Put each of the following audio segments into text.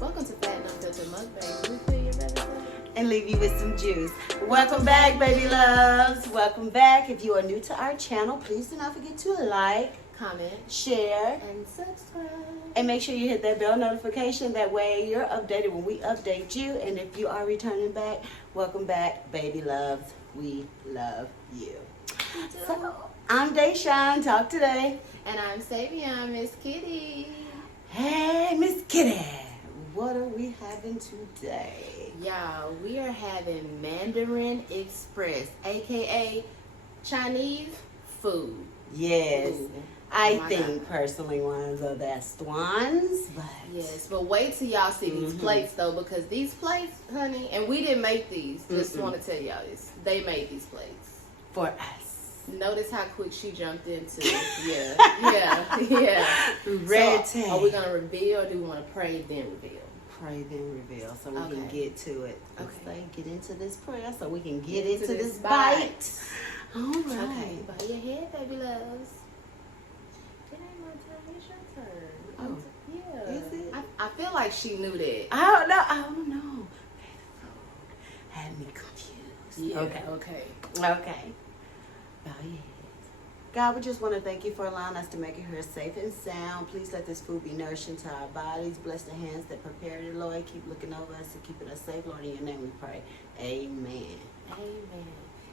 Welcome to Fat and Unfiltered Mukbang'n. We fill your belly up and leave you with some juice. Welcome back, baby loves. Welcome back. If you are new to our channel, please do not forget to like, comment, share, and subscribe. And make sure you hit that bell notification. That way you're updated when we update you. And if you are returning back, welcome back, baby loves. We love you. So, I'm Deshawn. Talk today. And I'm Savion, Miss Kitty. Hey, Miss Kitty. What are we having today? Y'all, we are having Mandarin Express, aka Chinese food. Yes. Ooh. I think personally one of the best ones. But yes, but wait till y'all see these plates though, because these plates, honey, and we didn't make these. Just want to tell y'all this. They made these plates. For us. Notice how quick she jumped into yeah. Red so, are we going to reveal or do we want to pray then reveal? Pray then reveal so we can get to it. Okay. Get into this prayer so we can get into this bite. All right. Okay, bow your head, baby loves. It ain't my turn, it's your turn. Oh. Yeah. Is it? I feel like she knew that. I don't know. Had me confused. Yeah. Okay. Bow your head. God, we just want to thank you for allowing us to make it here safe and sound. Please let this food be nourishing to our bodies. Bless the hands that prepared it, Lord. Keep looking over us and keeping us safe, Lord. In your name we pray. Amen. Amen.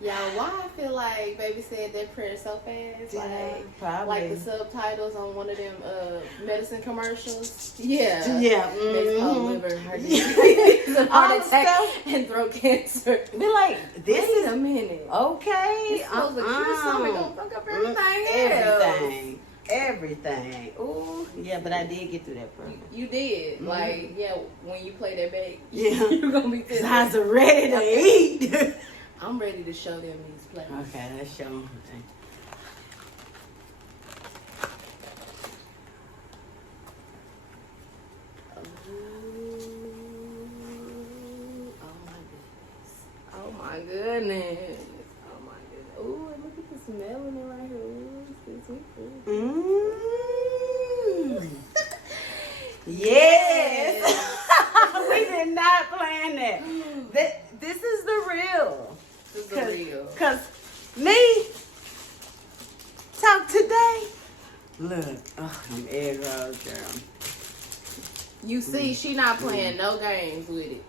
Y'all, why I feel like baby said that prayer so fast? Like the subtitles on one of them medicine commercials. Yeah. Makes her liver, her disease, heart attack, and throat cancer. Be like, this is a minute. Okay. It's supposed to cure something, don't fuck up everything. Everything. Ooh. Yeah, but I did get through that program. You did. Like, yeah, when you play that back, yeah, you're gonna be pissed. I was ready to eat. I'm ready to show them these plates. Okay, let's show them. Oh my goodness. Ooh, and look at this melanin right here. Ooh, it's sweet. Yes. We did not plan that. This is the real. This is the real. Because me, talk today. Look, them egg rolls, girl. You see, she not playing no games with it.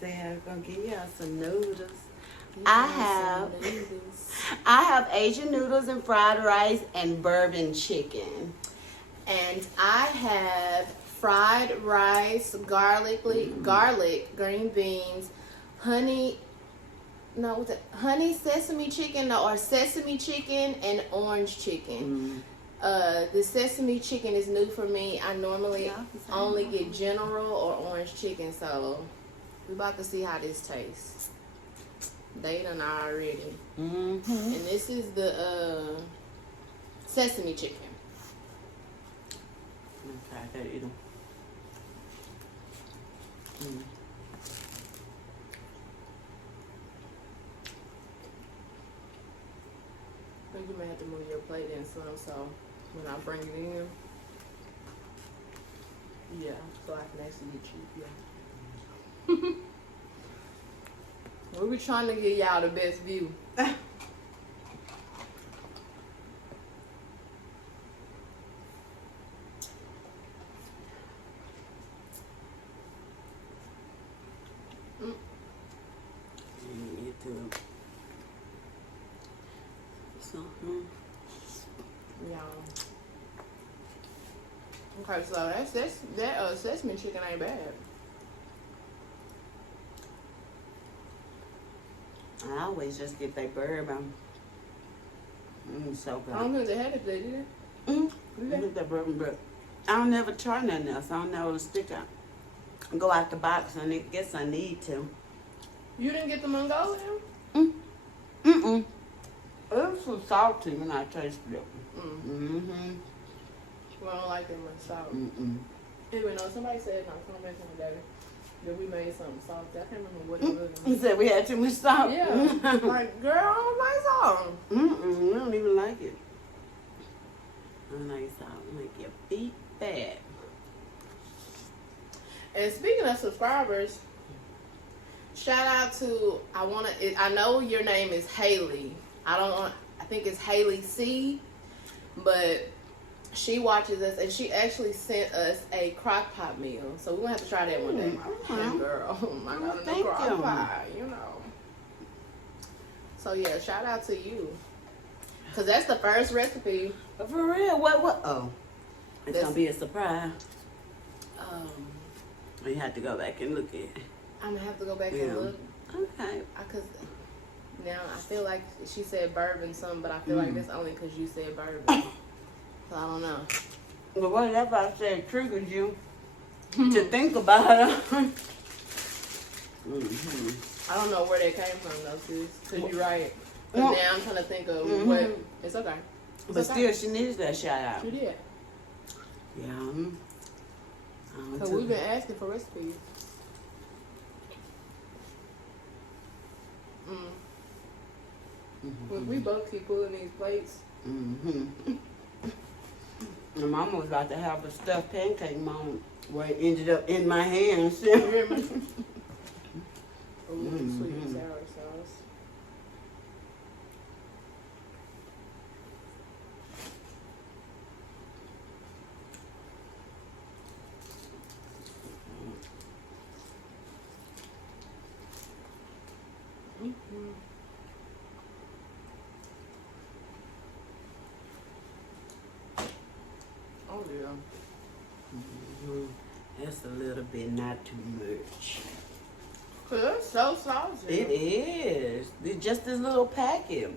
See, I'm going to give y'all some noodles. I have Asian noodles and fried rice and bourbon chicken. And I have fried rice, garlic, green beans, honey sesame chicken or sesame chicken and orange chicken. The sesame chicken is new for me. I normally only get general or orange chicken, so we're about to see how this tastes. They done already. And this is the sesame chicken. Okay, I gotta eat them. I think you may have to move your plate in some, so when I bring it in, yeah, so I can actually get you, yeah. We trying to give y'all the best view. Okay, so that sesame chicken ain't bad. I always just get that bourbon. So good. I don't think they had it, did they? I get that bourbon, but I don't never try nothing else. I don't know to stick out. Go out the box, and I guess I need to. You didn't get the mango It was so salty when I tasted it. Well, I don't like it much salt. Even though somebody said no, come back in the day that we made something salty. I can't remember what it was. You said we had too much salt? Yeah. Like, girl, I don't like salt. I don't even like it. I don't like salt. Make your feet bad. And speaking of subscribers, shout out to I know your name is Haley. I think it's Haley C, but she watches us and she actually sent us a crock pot meal. So we're gonna have to try that one day. Mm-hmm. Girl, oh my god, Thank crock you. pot, you know. So yeah, shout out to you. Cause that's the first recipe. For real? What? Oh. It's That's- gonna be a surprise. You have to go back and look at it. I'm gonna have to go back Yeah. and look. Okay. Cause now I feel like she said bourbon something, but I feel like that's only cause you said bourbon. So I don't know. But whatever I said triggered you to think about it. I don't know where that came from though, sis. Cause you're right. Cause Well, now I'm trying to think of what. It's okay. It's But okay. still, she needs that shout out. She did. Yeah. Cause we've been asking for recipes. We both keep pulling these plates. My mama was about to have a stuffed pancake moment where it ended up in my hands. You hear me? Ooh, sweet and sour sauce. Oh yeah. That's a little bit, not too much. Cause that's so saucy. It is. It's just this little packet.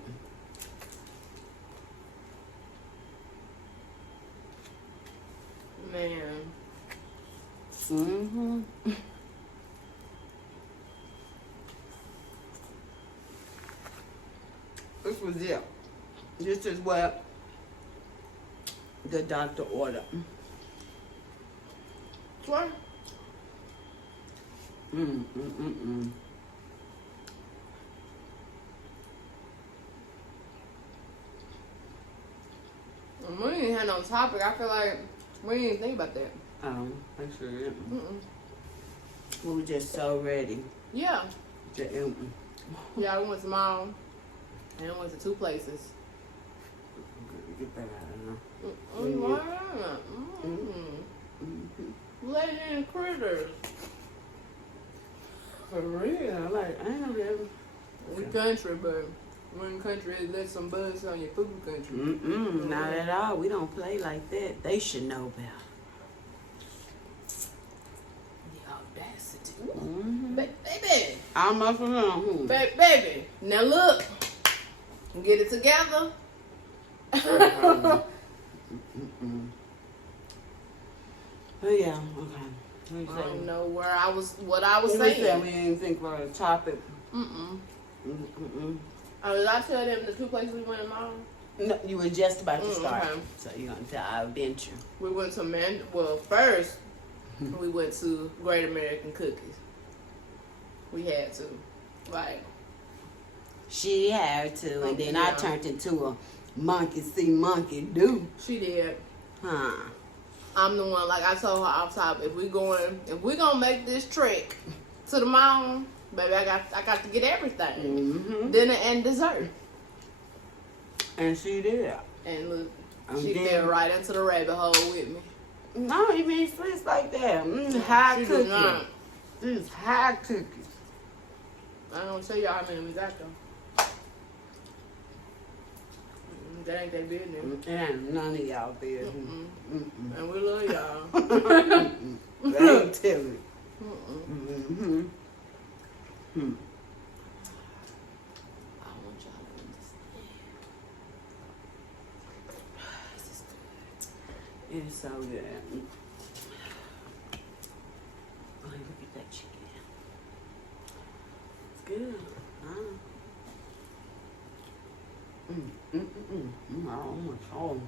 Man. This was it. This is what the doctor ordered. What? We ain't had no topic. I feel like we didn't think about that. I sure didn't. We were just so ready Yeah. to Yeah, we went to mom and we went to two places. get that out of there. Wow. Legend critters. For real, like I ain't ever. We country, but when country is let some buzz on your food country. Not at all. We don't play like that. They should know better. The audacity. Baby. Almost alone. Baby. Now look. Get it together. Oh yeah, okay. I don't know what I was We saying. we didn't think for a topic. Did I tell them the two places we went in mom? No, you were just about to start. Okay. So you're gonna tell our adventure. We went to first we went to Great American Cookies. We had to. Like She had to, and then I Yeah. turned into a monkey see, monkey do. she did. Huh. I'm the one, like I told her off top, if we gonna make this trek to the mountain, baby, I got to get everything. Dinner and dessert. And she did. And look, And she then- fell right into the rabbit hole with me. No, you mean sweets like that. High She did cookies. not. These high cookies. I don't tell y'all how many we got though. That ain't their business. It ain't none of y'all business. And we love y'all. They ain't telling. I want y'all to understand. This is good. It's so good. Oh, look at that chicken. It's good. Huh? Oh my God.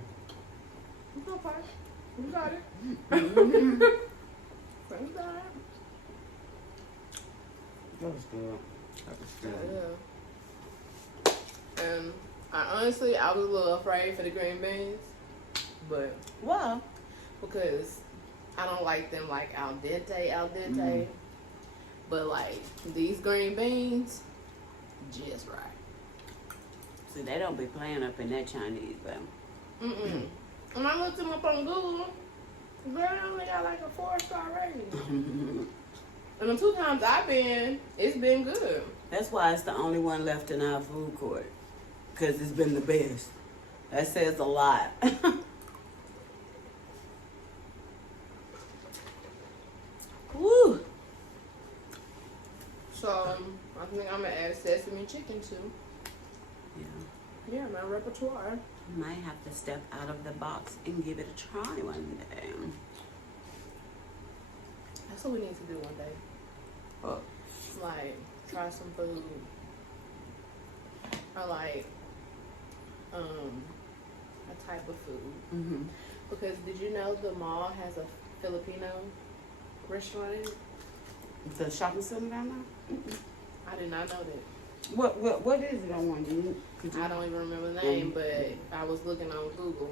It's okay. You got it. You got it. That was good. That was good. Yeah. And I was a little afraid for the green beans, but Well, because I don't like them like al dente. But like these green beans, just right. See, they don't be playing up in that Chinese, but. When I looked them up on Google, they only got like a 4-star rating. And the 2 times I've been, it's been good. That's why it's the only one left in our food court. Because it's been the best. That says a lot. Woo! So, I think I'm going to add sesame chicken too. Yeah. Yeah, my repertoire. Might have to step out of the box and give it a try one day. That's what we need to do one day. Oh. Like, try some food. Or like, a type of food. Because did you know the mall has a Filipino restaurant in it? It's a shopping center down there? I did not know that. What is it on one? I don't even remember the name, but I was looking on Google.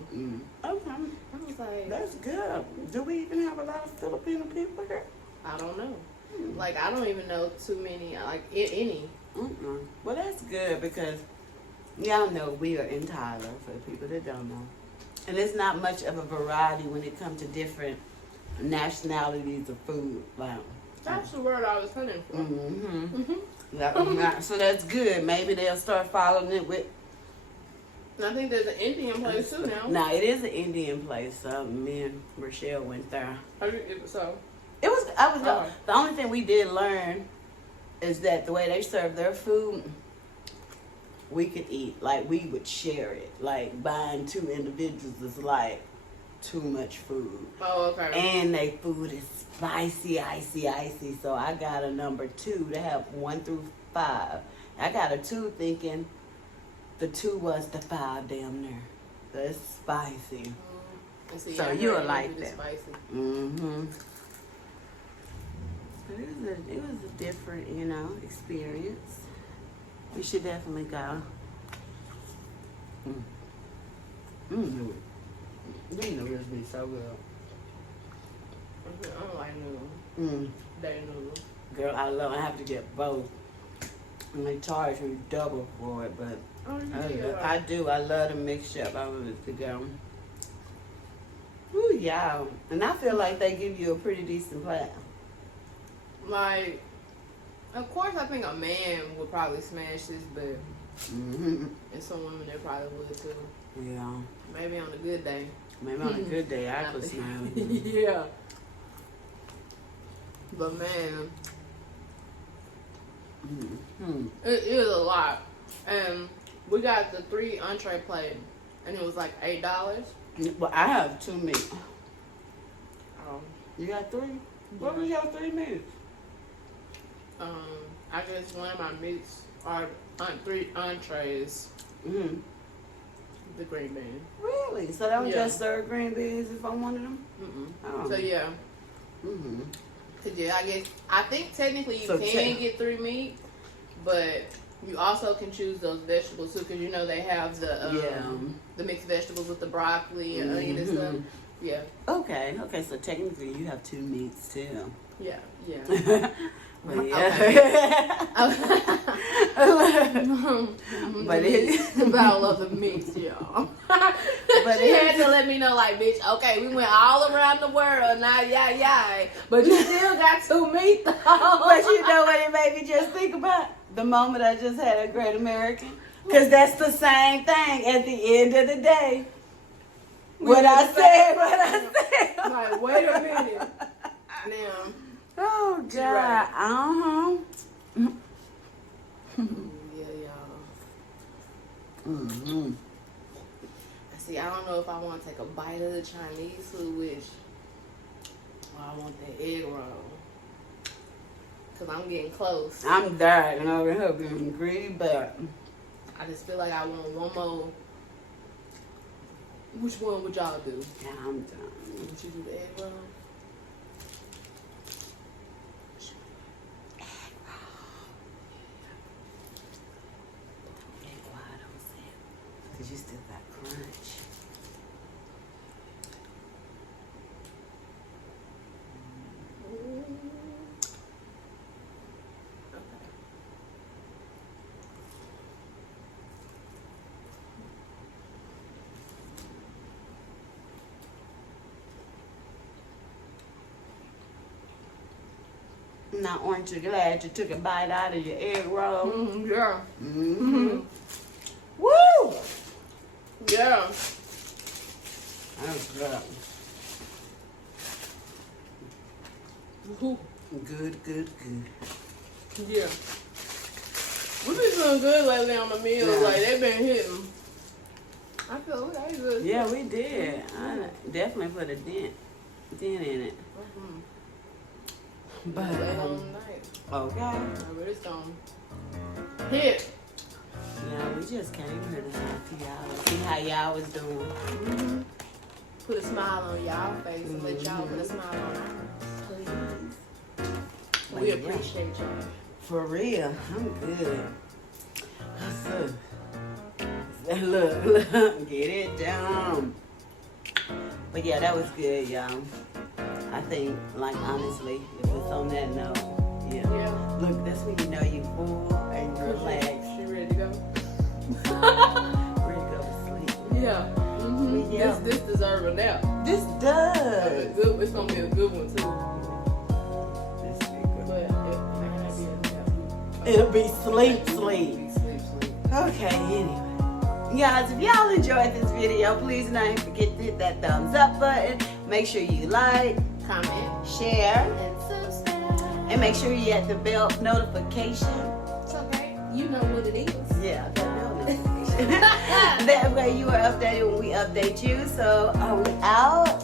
Okay. I was like, That's good. Do we even have a lot of Filipino people here? I don't know. Like, I don't even know too many, like, any. Well, that's good because y'all know we are in Tyler, for the people that don't know. And it's not much of a variety when it comes to different nationalities of food. Like, That's the word I was hunting for. So that's good. Maybe they'll start following it with. And I think there's an Indian place too now. Nah, it is an Indian place. Me and Rochelle went there. So It was. The only thing we did learn is that the way they serve their food, we could eat. Like, we would share it. Like, buying 2 individuals is like too much food. Oh, okay. And they food is spicy, icy. So I got a number 2 to have 1 through 5. I got a 2 thinking the 2 was the 5 damn near. That's spicy. See, so you'll like that. Spicy. It was a different, experience. We should definitely go. These noodles be so good. I don't like noodles. They noodles. Girl, I have to get both. And they charge me double for it, but I do. I love the mixture of all of it together. Ooh, yeah. And I feel like they give you a pretty decent plate. Like, of course, I think a man would probably smash this, but and some women they probably would too. Yeah. Maybe on a good day. Maybe on a good day I could smash it. Yeah. But man, it is a lot. And we got the 3 entree plate, and it was like $8. Well, I have 2 meats. You got 3? What was your 3 meats? I guess one of my meats are 3 entrees. The green bean. Really? So they don't just serve green beans if I wanted them? Oh. So yeah. Cause yeah, I think technically you can get 3 meat, but you also can choose those vegetables too, cause they have the mixed vegetables with the broccoli and onion and stuff. Yeah. Okay. So technically you have 2 meats too. Yeah. But yeah. But it's about all the meats, y'all. But she had to let me know, like, bitch, okay, we went all around the world, now, yeah. But you still got 2 meat, though. But you know what it made me just think about? The moment I just had a Great American. Because that's the same thing at the end of the day. What I said. Like, wait a minute. Now. Oh, God. Right. Yeah, y'all. See, I don't know if I want to take a bite of the Chinese food, which I want the egg roll. Because I'm getting close. I'm dying over here being greedy, but I just feel like I want one more. Which one would y'all do? Yeah, I'm done. Would you do the egg roll? Because you still got crunch. Now, aren't you glad you took a bite out of your egg roll? Yeah. Mm-hmm. Woo! Yeah. That's good. Good, good, good. Yeah. We've been doing good lately on the meals. Yeah. Like, they've been hitting. I feel okay good. Yeah, we did. I definitely put a dent in it. But, Late on the night. okay. But it's gonna hit. Yeah, we just came here to talk to y'all. See how y'all was doing. Put a smile on y'all face and let y'all put a smile on ours. Please. We appreciate y'all. For real, I'm good. Look, get it down. But yeah, that was good, y'all. I think, like, honestly, if it's on that note, yeah. Look, that's when you know you full and relaxed. She ready to go? Ready to go to sleep. Yeah. Yeah. This deserves a nap. This does. It's gonna be a good one too. This be good. But it may not be a nap. It'll be sleep. Sleep. Okay, anyway. Guys, if y'all enjoyed this video, please don't forget to hit that thumbs up button. Make sure you like, Comment, share, and subscribe. and make sure you hit the bell notification. It's okay. You know what it is. Yeah, that bell notification. That way you are updated when we update you. So, are we out?